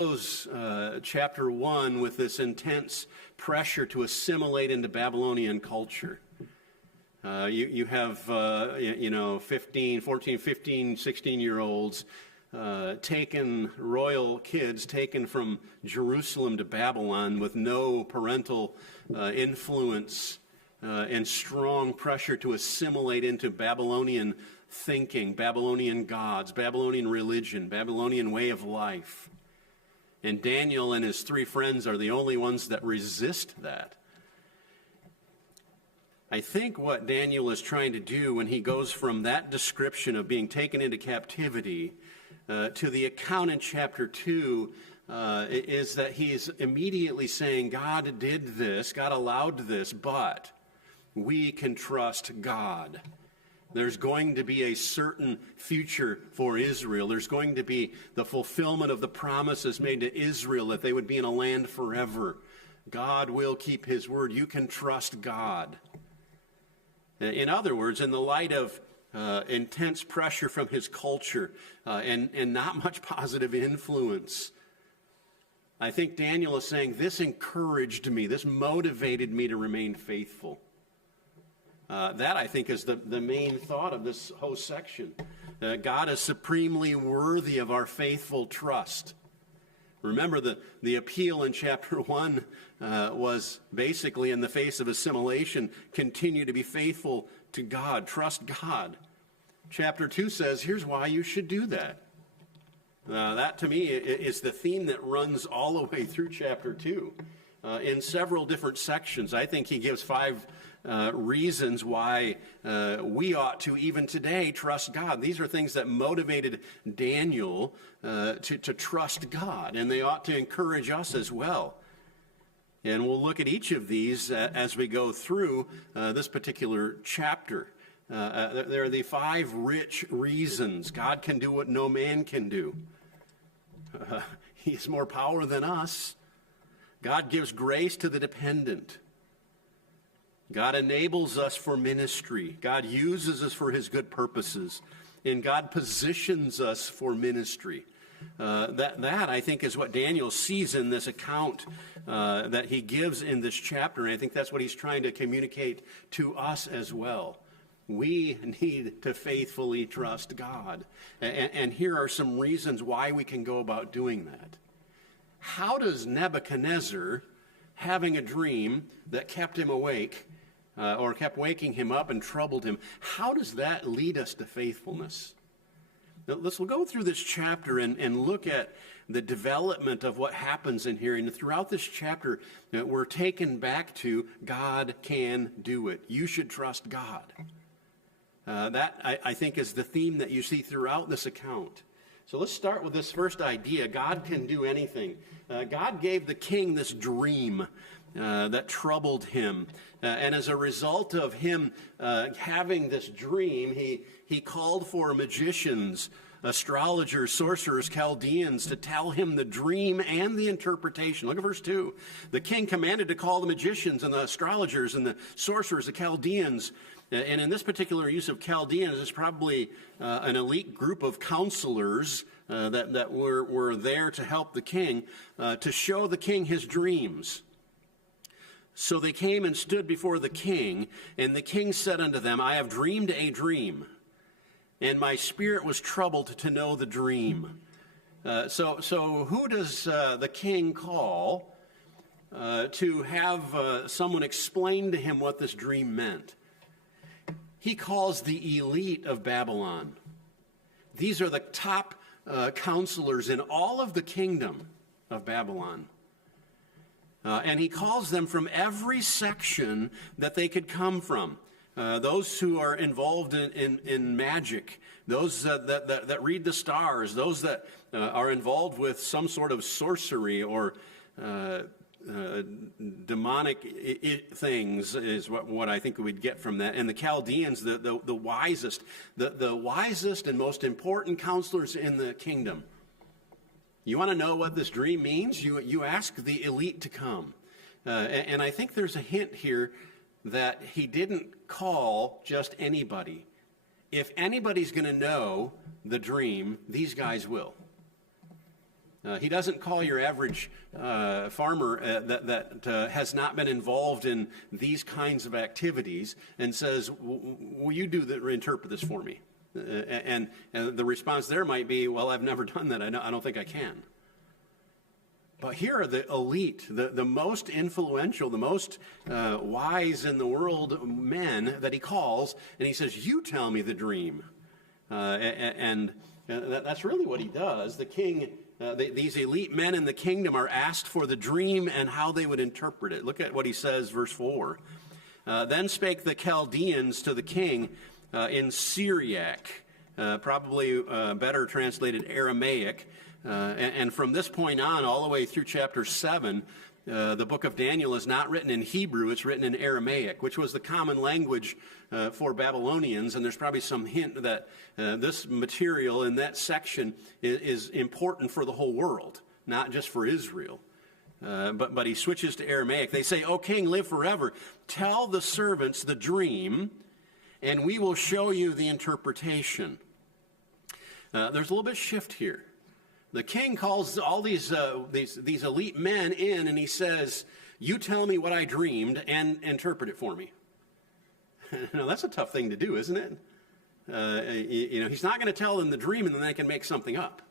close chapter 1 with this intense pressure to assimilate into Babylonian culture. You have, 14, 15, 16-year-olds royal kids taken from Jerusalem to Babylon with no parental influence and strong pressure to assimilate into Babylonian thinking, Babylonian gods, Babylonian religion, Babylonian way of life. And Daniel and his three friends are the only ones that resist that. I think what Daniel is trying to do when he goes from that description of being taken into captivity to the account in chapter 2 is that he's immediately saying, God did this, God allowed this, but we can trust God. There's going to be a certain future for Israel. There's going to be the fulfillment of the promises made to Israel that they would be in a land forever. God will keep his word. You can trust God. In other words, in the light of intense pressure from his culture and not much positive influence, I think Daniel is saying, this encouraged me, this motivated me to remain faithful. That, I think, is the main thought of this whole section. God is supremely worthy of our faithful trust. Remember, the appeal in chapter 1 was basically, in the face of assimilation, continue to be faithful to God, trust God. Chapter 2 says, here's why you should do that. That, to me, is the theme that runs all the way through chapter 2 in several different sections. I think he gives 5 reasons why we ought to, even today, trust God. These are things that motivated Daniel to trust God, and they ought to encourage us as well. And we'll look at each of these as we go through this particular chapter. There are the 5 rich reasons God can do what no man can do. He has more power than us. God gives grace to the dependent. God enables us for ministry. God uses us for his good purposes. And God positions us for ministry. That I think, is what Daniel sees in this account that he gives in this chapter. And I think that's what he's trying to communicate to us as well. We need to faithfully trust God. And here are some reasons why we can go about doing that. How does Nebuchadnezzar, having a dream that kept him awake, or kept waking him up and troubled him, how does that lead us to faithfulness? Now, we'll go through this chapter and look at the development of what happens in here. And throughout this chapter, we're taken back to God can do it. You should trust God. That, I think, is the theme that you see throughout this account. So let's start with this first idea. God can do anything. God gave the king this dream that troubled him. And as a result of him having this dream, he called for magicians, astrologers, sorcerers, Chaldeans to tell him the dream and the interpretation. Look at verse 2. The king commanded to call the magicians and the astrologers and the sorcerers, the Chaldeans. And in this particular use of Chaldeans, it's probably an elite group of counselors that were there to help the king, to show the king his dreams. So they came and stood before the king, and the king said unto them, I have dreamed a dream, and my spirit was troubled to know the dream. So who does the king call to have someone explain to him what this dream meant? He calls the elite of Babylon. These are the top counselors in all of the kingdom of Babylon. And he calls them from every section that they could come from. Those who are involved in magic, those that read the stars, those that are involved with some sort of sorcery or demonic things is what I think we'd get from that. And the Chaldeans, the wisest, the wisest and most important counselors in the kingdom. You want to know what this dream means? You ask the elite to come. And I think there's a hint here that he didn't call just anybody. If anybody's going to know the dream, these guys will. He doesn't call your average farmer that has not been involved in these kinds of activities and says, will you interpret this for me? And the response there might be, well, I've never done that. I don't think I can. But here are the elite, the most influential, the most wise in the world men that he calls, and he says, you tell me the dream. And that's really what he does. The king, these elite men in the kingdom are asked for the dream and how they would interpret it. Look at what he says, verse 4. Then spake the Chaldeans to the king in Syriac, probably better translated Aramaic. And from this point on, all the way through chapter 7, the book of Daniel is not written in Hebrew, it's written in Aramaic, which was the common language for Babylonians. And there's probably some hint that this material in that section is important for the whole world, not just for Israel. But he switches to Aramaic. They say, O king, live forever. Tell the servants the dream, and we will show you the interpretation. There's a little bit of shift here. The king calls all these elite men in, and he says, you tell me what I dreamed and interpret it for me. Now, that's a tough thing to do, isn't it? He's not going to tell them the dream and then they can make something up.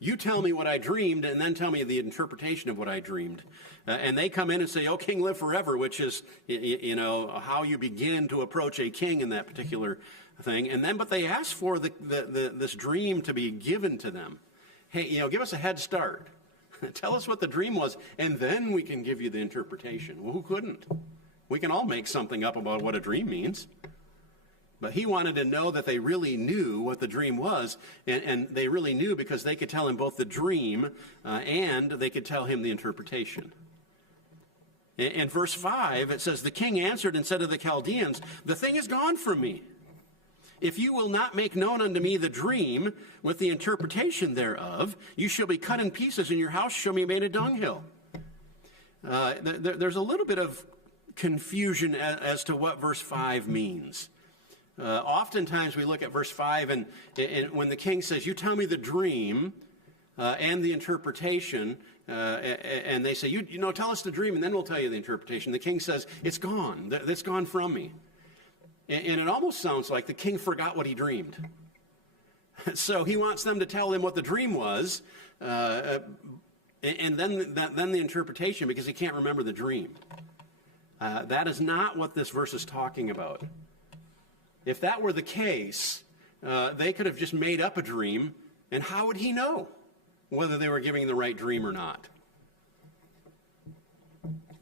You tell me what I dreamed and then tell me the interpretation of what I dreamed. And they come in and say, oh, king, live forever, which is, how you begin to approach a king in that particular thing. But they ask for this dream to be given to them. Hey, give us a head start. Tell us what the dream was, and then we can give you the interpretation. Well, who couldn't? We can all make something up about what a dream means. But he wanted to know that they really knew what the dream was, and they really knew because they could tell him both the dream and they could tell him the interpretation. In verse 5, it says, the king answered and said to the Chaldeans, the thing is gone from me. If you will not make known unto me the dream with the interpretation thereof, you shall be cut in pieces, and your house shall be made a dunghill. There's a little bit of confusion as to what verse 5 means. Oftentimes we look at verse 5, and when the king says, you tell me the dream and the interpretation, and they say, tell us the dream, and then we'll tell you the interpretation. The king says, it's gone. That's gone from me. And it almost sounds like the king forgot what he dreamed. So he wants them to tell him what the dream was, and then the interpretation, because he can't remember the dream. That is not what this verse is talking about. If that were the case, they could have just made up a dream, and how would he know whether they were giving the right dream or not?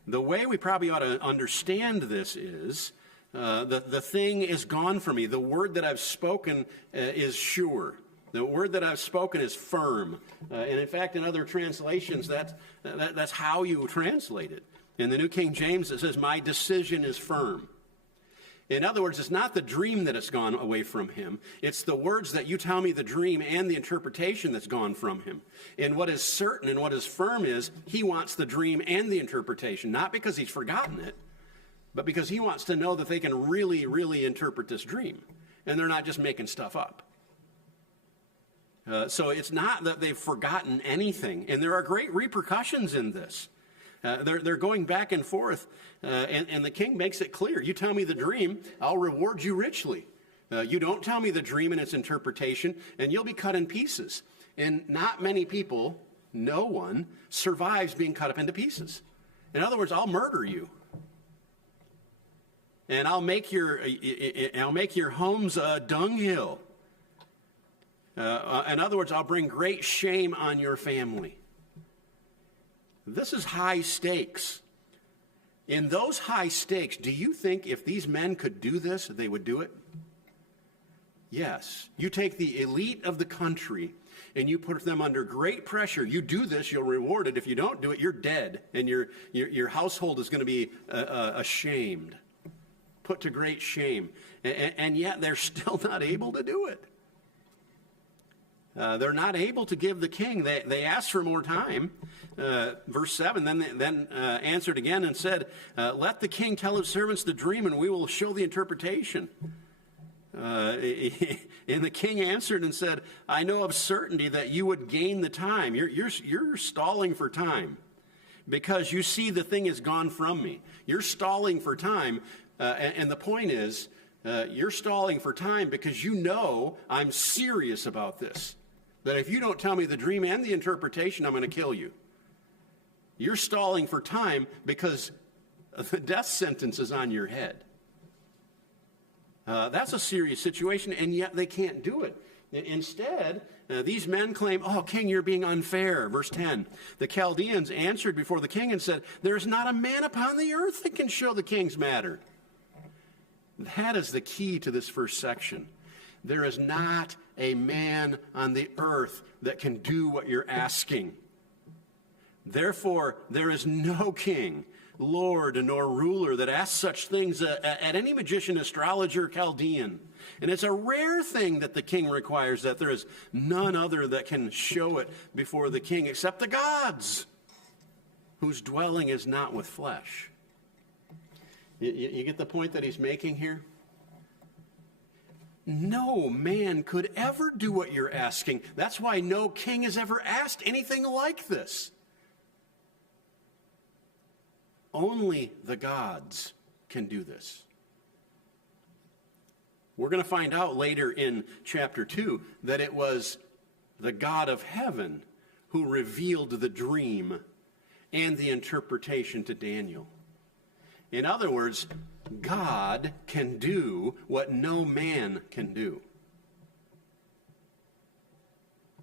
The way we probably ought to understand this is, the thing is gone from me. The word that I've spoken is sure. The word that I've spoken is firm. And in fact, in other translations, that's how you translate it. In the New King James, it says, my decision is firm. In other words, it's not the dream that has gone away from him. It's the words that you tell me the dream and the interpretation that's gone from him. And what is certain and what is firm is he wants the dream and the interpretation, not because he's forgotten it, but because he wants to know that they can really, really interpret this dream. And they're not just making stuff up. So it's not that they've forgotten anything. And there are great repercussions in this. They're going back and forth. And the king makes it clear. You tell me the dream, I'll reward you richly. You don't tell me the dream and its interpretation, and you'll be cut in pieces. And not many people, no one, survives being cut up into pieces. In other words, I'll murder you. And I'll make your homes a dunghill. In other words, I'll bring great shame on your family. This is high stakes. In those high stakes, do you think if these men could do this, they would do it? Yes. You take the elite of the country and you put them under great pressure. You do this, you'll reward it. If you don't do it, you're dead, and your household is going to be ashamed. Put to great shame, and yet they're still not able to do it. They're not able to give the king. They asked for more time. Verse 7, then answered again and said, let the king tell his servants the dream, and we will show the interpretation. And the king answered and said, I know of certainty that you would gain the time. You're stalling for time because you see the thing has gone from me. You're stalling for time. And the point is, you're stalling for time because you know I'm serious about this. That if you don't tell me the dream and the interpretation, I'm going to kill you. You're stalling for time because the death sentence is on your head. That's a serious situation, and yet they can't do it. Instead, these men claim, oh, king, you're being unfair. Verse 10, the Chaldeans answered before the king and said, there is not a man upon the earth that can show the king's matter. That is the key to this first section. There is not a man on the earth that can do what you're asking. Therefore, there is no king, lord, nor ruler that asks such things at any magician, astrologer, Chaldean. And it's a rare thing that the king requires, that there is none other that can show it before the king except the gods, whose dwelling is not with flesh. You get the point that he's making here? No man could ever do what you're asking. That's why no king has ever asked anything like this. Only the gods can do this. We're going to find out later in chapter 2 that it was the God of heaven who revealed the dream and the interpretation to Daniel. In other words, God can do what no man can do.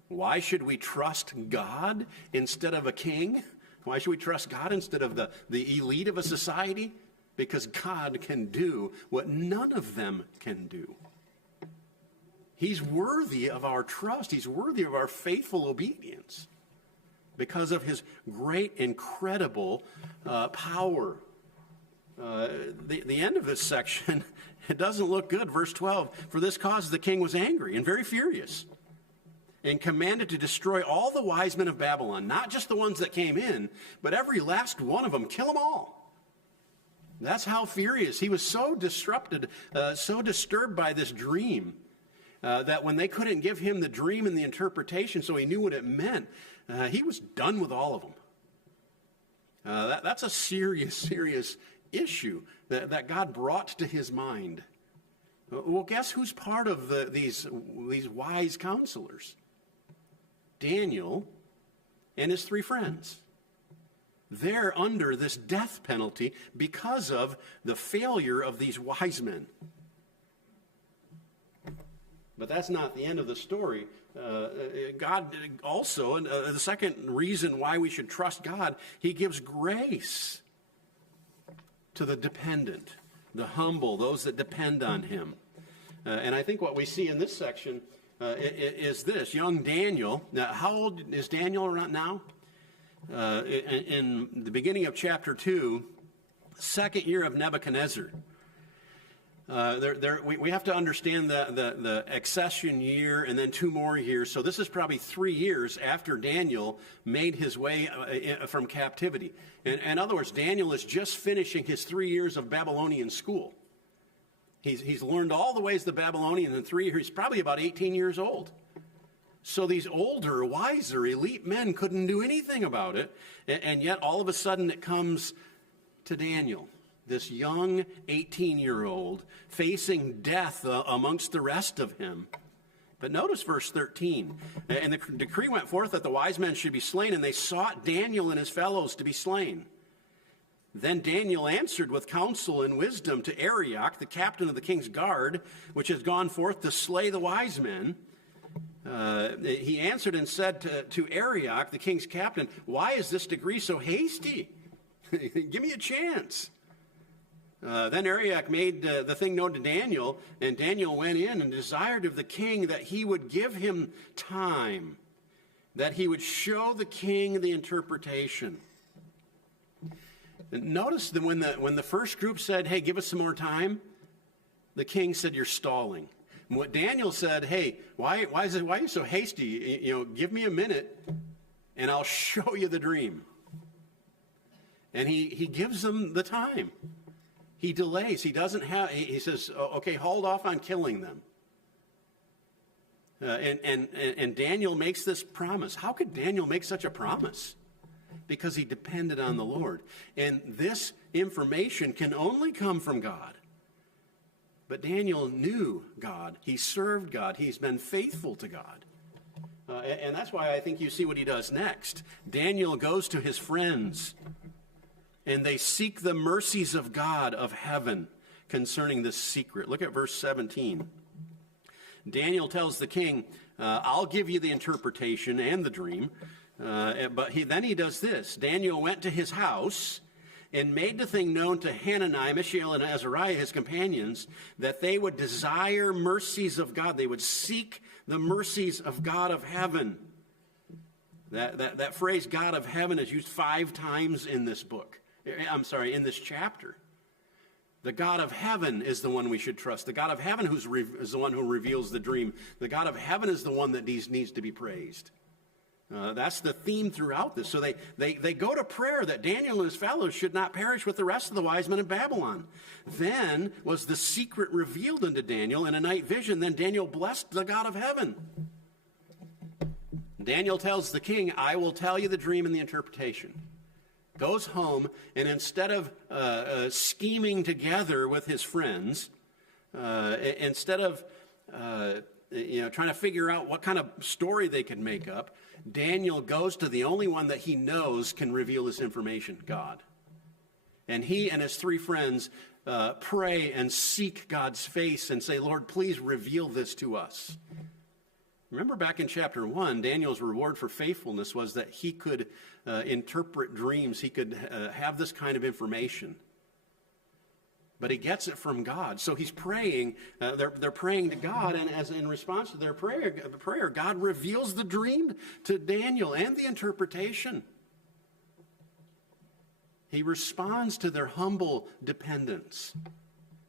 Why should we trust God instead of a king? Why should we trust God instead of the elite of a society? Because God can do what none of them can do. He's worthy of our trust. He's worthy of our faithful obedience because of his great, incredible power. The end of this section, it doesn't look good. Verse 12, for this cause the king was angry and very furious, and commanded to destroy all the wise men of Babylon, not just the ones that came in, but every last one of them, kill them all. That's how furious. He was so disrupted, so disturbed by this dream, that when they couldn't give him the dream and the interpretation so he knew what it meant, he was done with all of them. That's a serious issue that God brought to his mind. Well, guess who's part of these wise counselors? Daniel and his 3 friends. They're under this death penalty because of the failure of these wise men. But that's not the end of the story. God also, and the second reason why we should trust God, he gives grace to the dependent, the humble, those that depend on him. And I think what we see in this section is this. Young Daniel, now how old is Daniel now? In the beginning of chapter 2, second year of Nebuchadnezzar. We have to understand the accession year and then 2 more years. So this is probably 3 years after Daniel made his way from captivity. In other words, Daniel is just finishing his 3 years of Babylonian school. He's learned all the ways of the Babylonians in 3 years. He's probably about 18 years old. So these older, wiser, elite men couldn't do anything about it. And yet all of a sudden it comes to Daniel, this young 18-year-old facing death amongst the rest of him. But notice verse 13. And the decree went forth that the wise men should be slain, and they sought Daniel and his fellows to be slain. Then Daniel answered with counsel and wisdom to Arioch, the captain of the king's guard, which has gone forth to slay the wise men. He answered and said to Arioch, the king's captain, why is this decree so hasty? Give me a chance. Then Arioch made the thing known to Daniel, and Daniel went in and desired of the king that he would give him time, that he would show the king the interpretation. And notice that when the first group said, hey, give us some more time, the king said, you're stalling. And what Daniel said, hey, why are you so hasty? Give me a minute, and I'll show you the dream. And he gives them the time. He delays. He doesn't have, he says, okay, hold off on killing them. And Daniel makes this promise. How could Daniel make such a promise? Because he depended on the Lord. And this information can only come from God. But Daniel knew God. He served God. He's been faithful to God. And that's why I think you see what he does next. Daniel goes to his friends, and they seek the mercies of God of heaven concerning this secret. Look at verse 17. Daniel tells the king, I'll give you the interpretation and the dream. But then he does this. Daniel went to his house and made the thing known to Hananiah, Mishael, and Azariah, his companions, that they would desire mercies of God. They would seek the mercies of God of heaven. That phrase, God of heaven, is used 5 times in this book. In this chapter. The God of heaven is the one we should trust. The God of heaven is the one who reveals the dream. The God of heaven is the one that needs to be praised. That's the theme throughout this. So they go to prayer that Daniel and his fellows should not perish with the rest of the wise men of Babylon. Then was the secret revealed unto Daniel in a night vision. Then Daniel blessed the God of heaven. Daniel tells the king, I will tell you the dream and the interpretation. Goes home, and instead of scheming together with his friends, instead of trying to figure out what kind of story they could make up, Daniel goes to the only one that he knows can reveal this information, God. And he and his 3 friends pray and seek God's face and say, Lord, please reveal this to us. Remember back in chapter 1, Daniel's reward for faithfulness was that he could interpret dreams. He could have this kind of information. But he gets it from God. So he's praying. They're praying to God, and as in response to their prayer, God reveals the dream to Daniel and the interpretation. He responds to their humble dependence.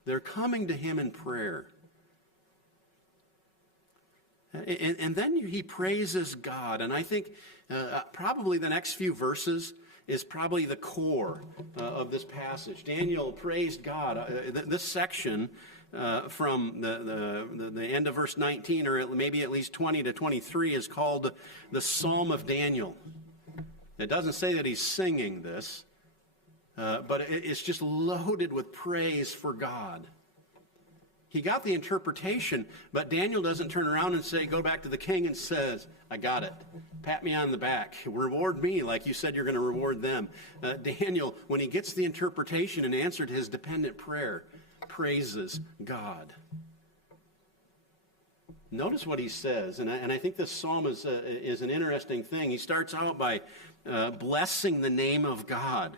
They're coming to him in prayer. And then he praises God. And I think probably the next few verses is probably the core of this passage. Daniel praised God. This section from the end of verse 19, or maybe at least 20 to 23, is called the Psalm of Daniel. It doesn't say that he's singing this, but it's just loaded with praise for God. He got the interpretation, but Daniel doesn't turn around and go back to the king and says, I got it. Pat me on the back. Reward me like you said you're going to reward them. Daniel, when he gets the interpretation and answered his dependent prayer, praises God. Notice what he says, and I think this psalm is an interesting thing. He starts out by blessing the name of God.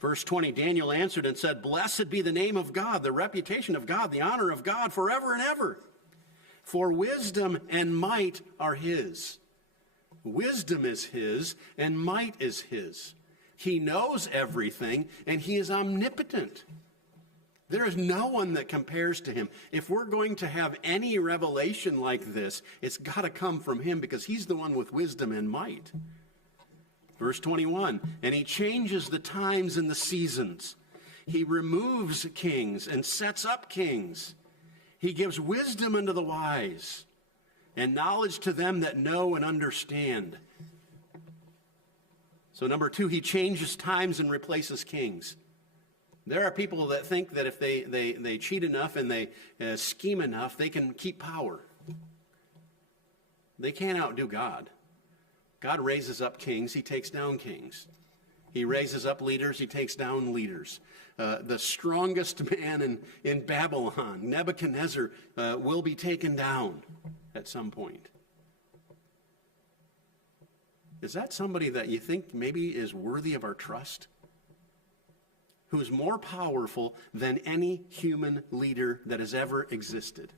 Verse 20, Daniel answered and said, Blessed be the name of God, the reputation of God, the honor of God forever and ever. For wisdom and might are his. Wisdom is his, and might is his. He knows everything, and he is omnipotent. There is no one that compares to him. If we're going to have any revelation like this, it's got to come from him, because he's the one with wisdom and might. Verse 21, and he changes the times and the seasons. He removes kings and sets up kings. He gives wisdom unto the wise and knowledge to them that know and understand. So number 2, he changes times and replaces kings. There are people that think that if they cheat enough and they scheme enough, they can keep power. They can't outdo God. God raises up kings, he takes down kings. He raises up leaders, he takes down leaders. The strongest man in Babylon, Nebuchadnezzar, will be taken down at some point. Is that somebody that you think maybe is worthy of our trust? Who's more powerful than any human leader that has ever existed?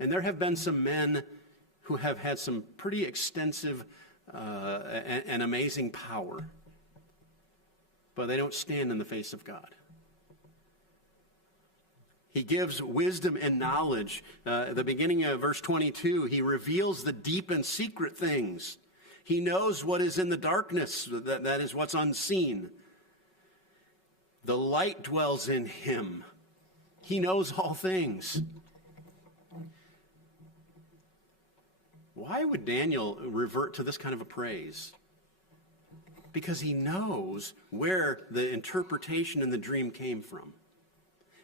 And there have been some men who have had some pretty extensive and amazing power, but they don't stand in the face of God. He gives wisdom and knowledge. The beginning of verse 22, he reveals the deep and secret things. He knows what is in the darkness, that is what's unseen. The light dwells in him. He knows all things. Why would Daniel revert to this kind of a praise? Because he knows where the interpretation in the dream came from.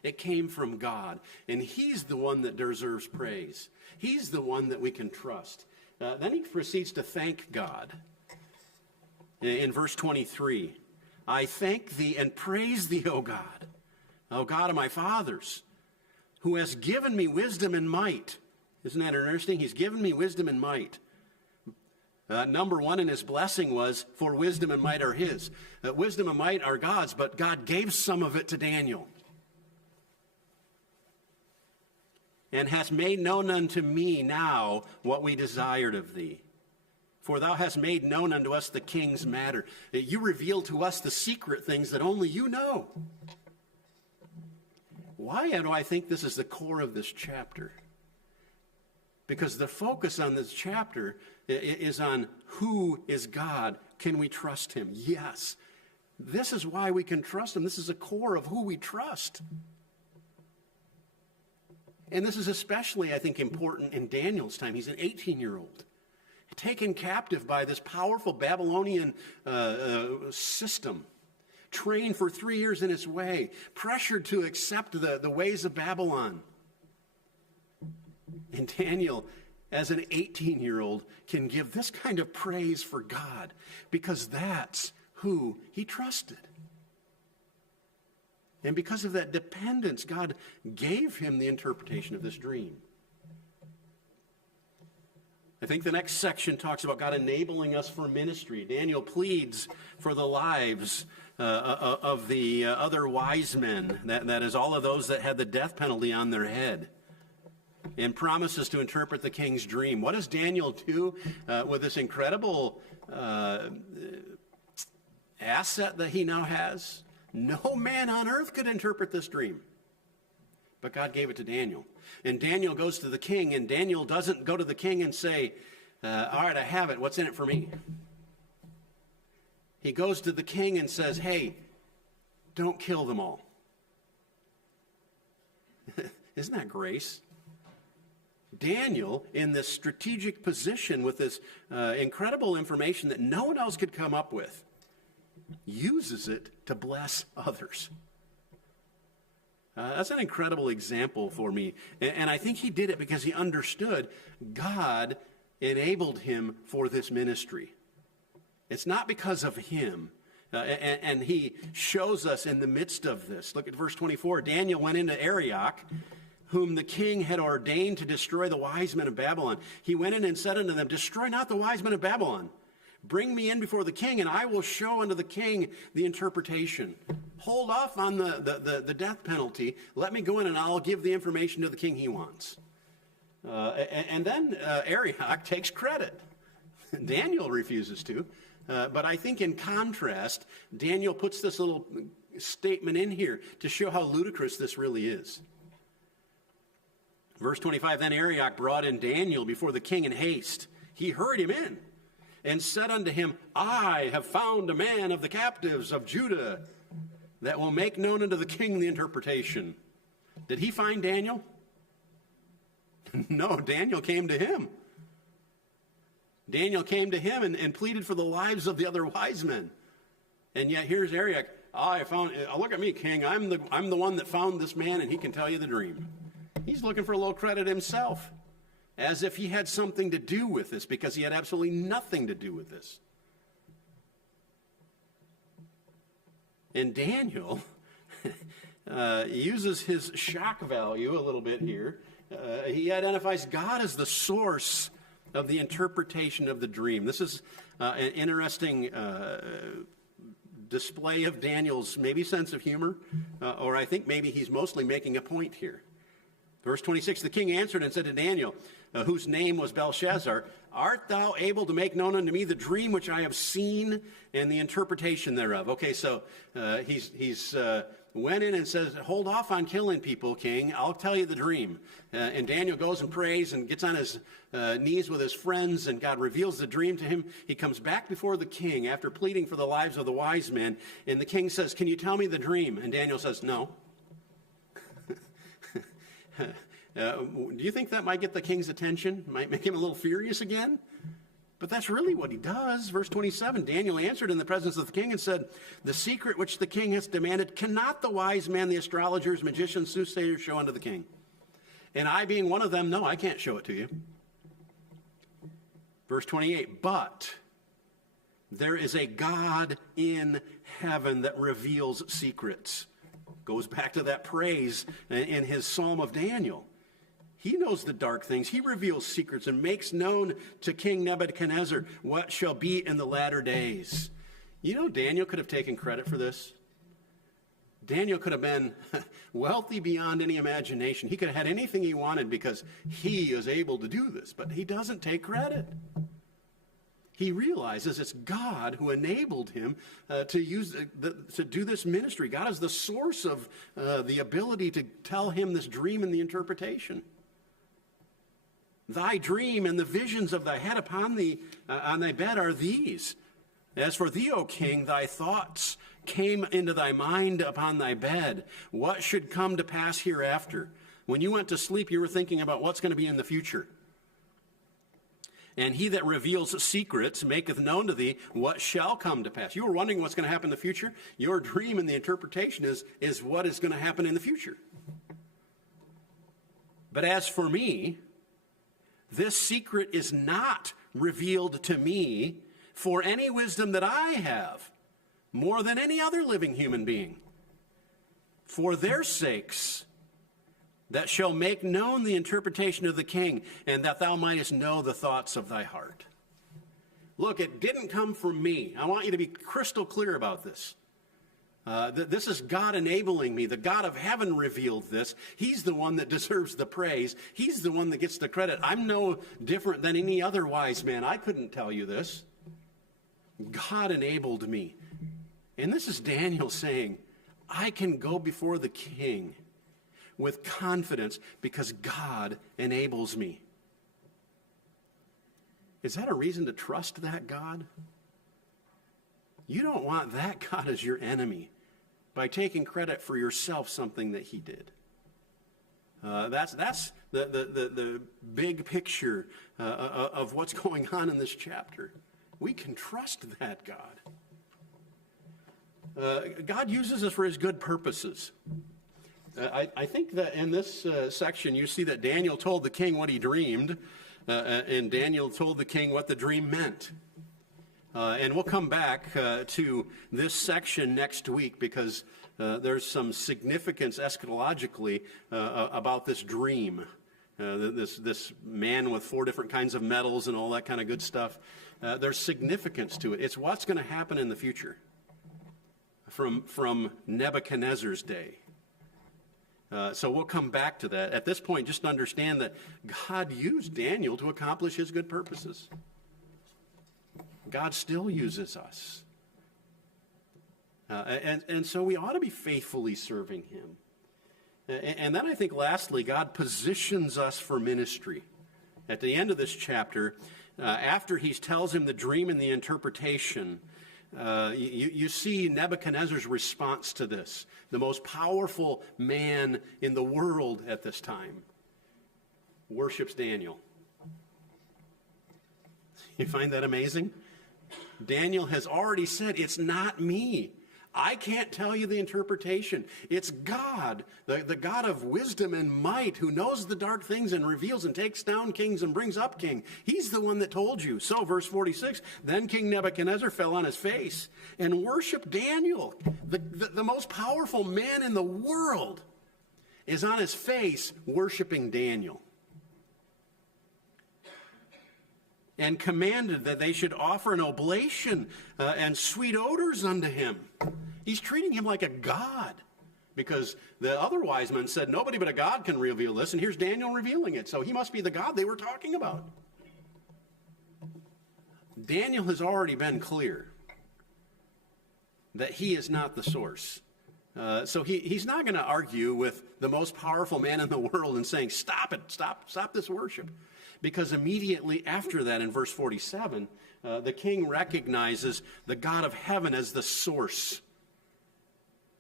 It came from God, and he's the one that deserves praise. He's the one that we can trust. Then he proceeds to thank God. In verse 23, I thank thee and praise thee, O God of my fathers, who has given me wisdom and might. Isn't that interesting? He's given me wisdom and might. Number one in his blessing was, for wisdom and might are his. Wisdom and might are God's, but God gave some of it to Daniel. And hast made known unto me now what we desired of thee. For thou hast made known unto us the king's matter. You reveal to us the secret things that only you know. Why do I think this is the core of this chapter? Because the focus on this chapter is on who is God. Can we trust him? Yes. This is why we can trust him. This is the core of who we trust. And this is especially, I think, important in Daniel's time. He's an 18-year-old, taken captive by this powerful Babylonian system, trained for 3 years in its way, pressured to accept the ways of Babylon. And Daniel, as an 18-year-old, can give this kind of praise for God because that's who he trusted. And because of that dependence, God gave him the interpretation of this dream. I think the next section talks about God enabling us for ministry. Daniel pleads for the lives of the other wise men, that is, all of those that had the death penalty on their head, and promises to interpret the king's dream. What does Daniel do with this incredible asset that he now has? No man on earth could interpret this dream. But God gave it to Daniel. And Daniel goes to the king, and Daniel doesn't go to the king and say, all right, I have it. What's in it for me? He goes to the king and says, hey, don't kill them all. Isn't that grace? Daniel, in this strategic position with this incredible information that no one else could come up with, uses it to bless others. That's an incredible example for me. And I think he did it because he understood God enabled him for this ministry. It's not because of him. And he shows us in the midst of this. Look at verse 24. Daniel went into Arioch, whom the king had ordained to destroy the wise men of Babylon. He went in and said unto them, destroy not the wise men of Babylon. Bring me in before the king, and I will show unto the king the interpretation. Hold off on the death penalty. Let me go in, and I'll give the information to the king he wants. And then Arioch takes credit. Daniel refuses to. But I think in contrast, Daniel puts this little statement in here to show how ludicrous this really is. Verse 25, then Arioch brought in Daniel before the king in haste. He hurried him in and said unto him, I have found a man of the captives of Judah that will make known unto the king the interpretation. Did he find Daniel? No, Daniel came to him. Daniel came to him and pleaded for the lives of the other wise men. And yet here's Arioch. Look at me, king. I'm the one that found this man, and he can tell you the dream. He's looking for a little credit himself, as if he had something to do with this, because he had absolutely nothing to do with this. And Daniel uses his shock value a little bit here. He identifies God as the source of the interpretation of the dream. This is an interesting display of Daniel's maybe sense of humor, or I think maybe he's mostly making a point here. Verse 26, the king answered and said to Daniel, whose name was Belshazzar, art thou able to make known unto me the dream which I have seen and the interpretation thereof? Okay, so he's went in and says, hold off on killing people, king. I'll tell you the dream. And Daniel goes and prays and gets on his knees with his friends, and God reveals the dream to him. He comes back before the king after pleading for the lives of the wise men, and the king says, can you tell me the dream? And Daniel says, no. Do you think that might get the king's attention? Might make him a little furious again? But that's really what he does. Verse 27, Daniel answered in the presence of the king and said, the secret which the king has demanded, cannot the wise men, the astrologers, magicians, soothsayers show unto the king? And I being one of them, no, I can't show it to you. Verse 28, but there is a God in heaven that reveals secrets. Goes back to that praise in his Psalm of Daniel. He knows the dark things. He reveals secrets and makes known to King Nebuchadnezzar what shall be in the latter days. You know, Daniel could have taken credit for this. Daniel could have been wealthy beyond any imagination. He could have had anything he wanted because he is able to do this, but he doesn't take credit. He realizes it's God who enabled him to do this ministry. God is the source of the ability to tell him this dream and the interpretation. Thy dream and the visions of thy head upon thee on thy bed are these. As for thee, O king, thy thoughts came into thy mind upon thy bed. What should come to pass hereafter? When you went to sleep, you were thinking about what's going to be in the future. And he that reveals secrets maketh known to thee what shall come to pass. You were wondering what's going to happen in the future? Your dream and the interpretation is what is going to happen in the future. But as for me, this secret is not revealed to me for any wisdom that I have, more than any other living human being. For their sakes, that shall make known the interpretation of the king, and that thou mightest know the thoughts of thy heart. Look, it didn't come from me. I want you to be crystal clear about this. This is God enabling me. The God of heaven revealed this. He's the one that deserves the praise. He's the one that gets the credit. I'm no different than any other wise man. I couldn't tell you this. God enabled me. And this is Daniel saying, I can go before the king with confidence because God enables me. Is that a reason to trust that God? You don't want that God as your enemy by taking credit for yourself something that he did. That's the big picture of what's going on in this chapter. We can trust that God. God uses us for his good purposes. I think that in this section you see that Daniel told the king what he dreamed, and Daniel told the king what the dream meant. And we'll come back to this section next week because there's some significance eschatologically about this dream. This man with 4 different kinds of metals and all that kind of good stuff. There's significance to it. It's what's going to happen in the future from Nebuchadnezzar's day. So we'll come back to that. At this point, just understand that God used Daniel to accomplish his good purposes. God still uses us. And so we ought to be faithfully serving him. And then I think lastly, God positions us for ministry. At the end of this chapter, after he tells him the dream and the interpretation, you see Nebuchadnezzar's response to this. The most powerful man in the world at this time worships Daniel. You find that amazing? Daniel has already said, it's not me. I can't tell you the interpretation. It's God, the God of wisdom and might, who knows the dark things and reveals and takes down kings and brings up king. He's the one that told you. So, verse 46, then King Nebuchadnezzar fell on his face and worshiped Daniel. The most powerful man in the world is on his face worshiping Daniel. And commanded that they should offer an oblation and sweet odors unto him. He's treating him like a god. because the other wise men said nobody but a God can reveal this, and here's Daniel revealing it. So he must be the God they were talking about. Daniel has already been clear that he is not the source. So he's not going to argue with the most powerful man in the world and saying, stop it, stop this worship. Because immediately after that, in verse 47, the king recognizes the God of heaven as the source.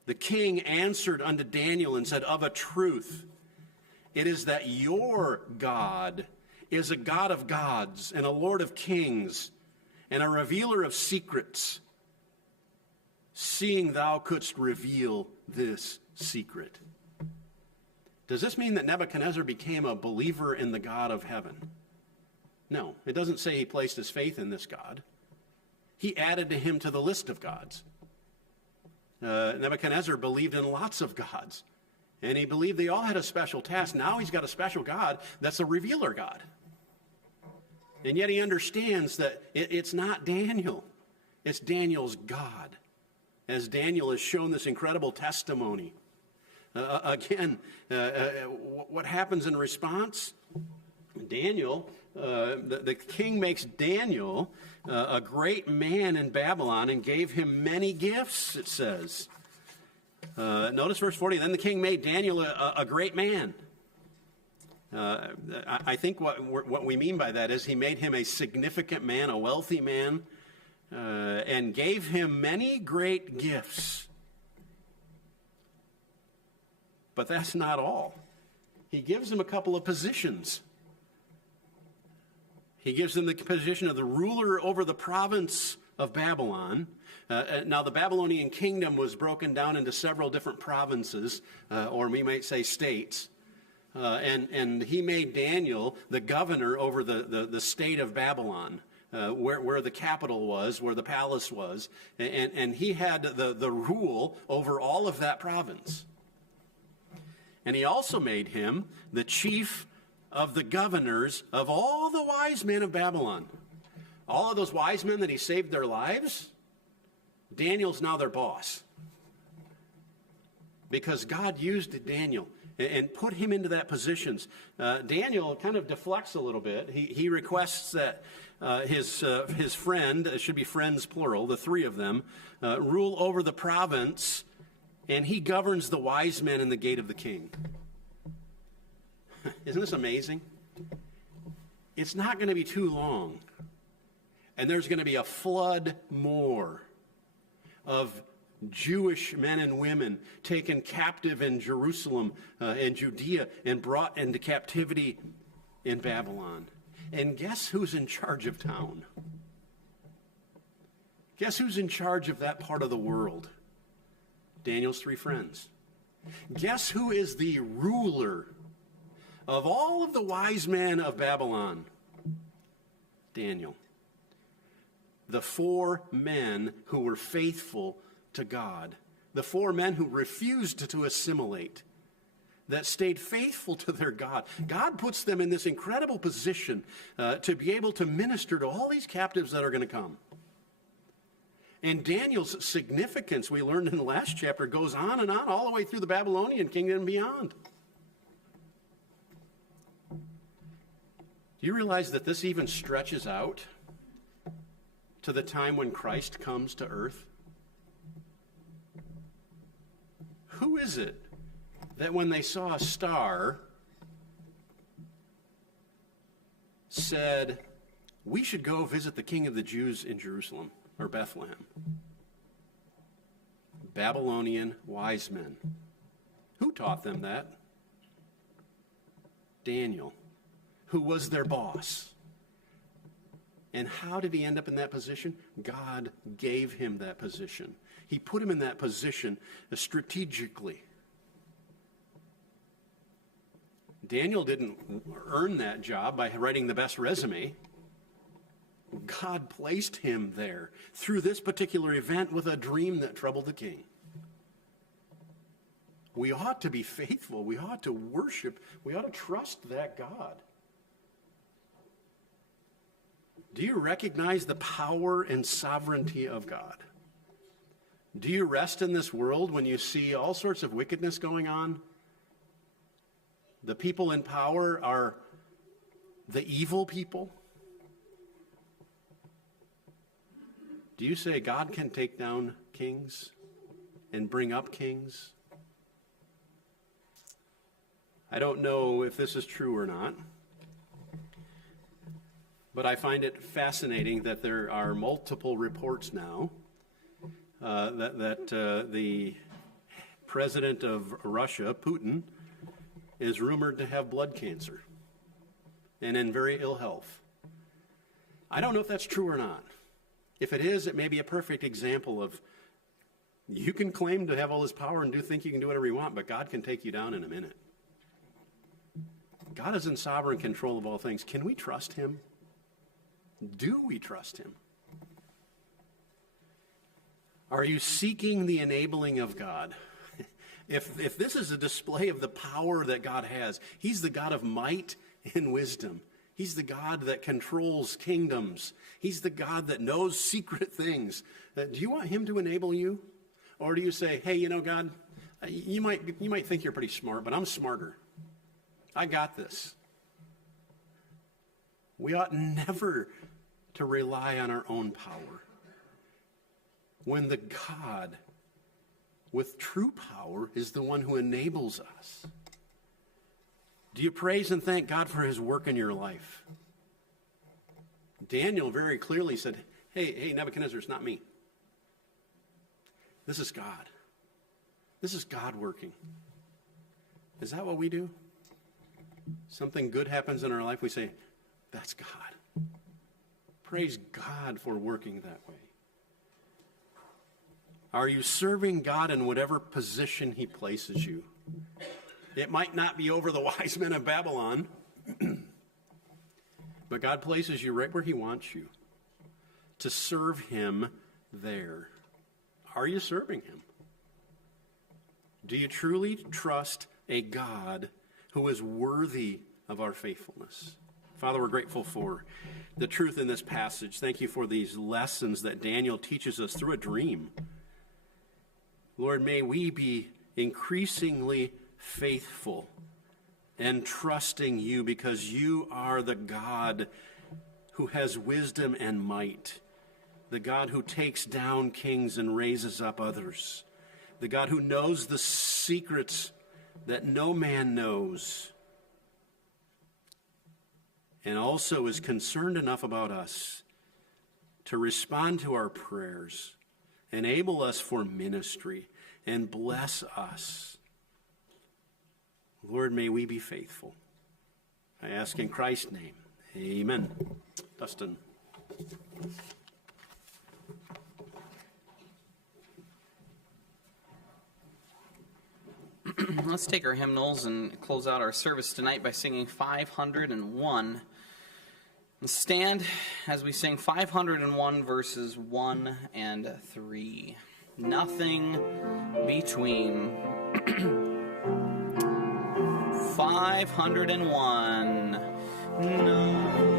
The king answered unto Daniel and said, of a truth, it is that your God is a God of gods and a Lord of kings and a revealer of secrets, seeing thou couldst reveal this secret. Does this mean that Nebuchadnezzar became a believer in the God of heaven? No, it doesn't say he placed his faith in this God. He added to him to the list of gods. Nebuchadnezzar believed in lots of gods, and he believed they all had a special task. Now he's got a special God that's a revealer God. And yet he understands that it's not Daniel, it's Daniel's God, as Daniel has shown this incredible testimony. What happens in response? Daniel, the king makes Daniel a great man in Babylon and gave him many gifts, it says. Notice verse 40, then the king made Daniel a great man. I think what we mean by that is he made him a significant man, a wealthy man, and gave him many great gifts. But that's not all. He gives him a couple of positions. He gives him the position of the ruler over the province of Babylon. Now, the Babylonian kingdom was broken down into several different provinces, or we might say states. And he made Daniel the governor over the state of Babylon, where the capital was, where the palace was. And he had the rule over all of that province. And he also made him the chief of the governors of all the wise men of Babylon. All of those wise men that he saved their lives, Daniel's now their boss. Because God used Daniel and put him into that positions. Daniel kind of deflects a little bit. He requests that his friend, it should be friends plural, the three of them, rule over the province, and he governs the wise men in the gate of the king. Isn't this amazing? It's not going to be too long, and there's going to be a flood more of Jewish men and women taken captive in Jerusalem and Judea and brought into captivity in Babylon. And guess who's in charge of town? Guess who's in charge of that part of the world? Daniel's three friends. Guess who is the ruler of all of the wise men of Babylon? Daniel. The four men who were faithful to God. The four men who refused to assimilate, that stayed faithful to their God. God puts them in this incredible position to be able to minister to all these captives that are going to come. And Daniel's significance, we learned in the last chapter, goes on and on all the way through the Babylonian kingdom and beyond. Do you realize that this even stretches out to the time when Christ comes to earth? Who is it that when they saw a star said, we should go visit the King of the Jews in Jerusalem or Bethlehem? Babylonian wise men. Who taught them that? Daniel, who was their boss. And how did he end up in that position? God gave him that position. He put him in that position strategically. Daniel didn't earn that job by writing the best resume. God placed him there through this particular event with a dream that troubled the king. We ought to be faithful. We ought to worship. We ought to trust that God. Do you recognize the power and sovereignty of God? Do you rest in this world when you see all sorts of wickedness going on? The people in power are the evil people? Do you say God can take down kings and bring up kings? I don't know if this is true or not, but I find it fascinating that there are multiple reports now that the president of Russia, Putin, is rumored to have blood cancer and in very ill health. I don't know if that's true or not. If it is, it may be a perfect example of you can claim to have all this power and think you can do whatever you want, but God can take you down in a minute. God is in sovereign control of all things. Can we trust him? Do we trust him? Are you seeking the enabling of God? If this is a display of the power that God has, he's the God of might and wisdom. He's the God that controls kingdoms. He's the God that knows secret things. Do you want him to enable you? Or do you say, hey, God, you might think you're pretty smart, but I'm smarter. I got this. We ought never to rely on our own power. When the God with true power is the one who enables us. Do you praise and thank God for his work in your life? Daniel very clearly said, hey, Nebuchadnezzar, it's not me. This is God. This is God working. Is that what we do? Something good happens in our life, we say, that's God. Praise God for working that way. Are you serving God in whatever position he places you? It might not be over the wise men of Babylon, but God places you right where he wants you to serve him there. Are you serving him? Do you truly trust a God who is worthy of our faithfulness? Father, we're grateful for the truth in this passage. Thank you for these lessons that Daniel teaches us through a dream. Lord, may we be increasingly faithful and trusting you because you are the God who has wisdom and might, the God who takes down kings and raises up others, the God who knows the secrets that no man knows, and also is concerned enough about us to respond to our prayers, enable us for ministry, and bless us. Lord, may we be faithful. I ask in Christ's name. Amen. Dustin. Let's take our hymnals and close out our service tonight by singing 501. And stand as we sing 501 verses 1 and 3. Nothing between. 501. No.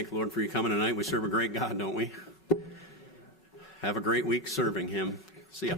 Thank the Lord for you coming tonight. We serve a great God, don't we? Have a great week serving him. See ya.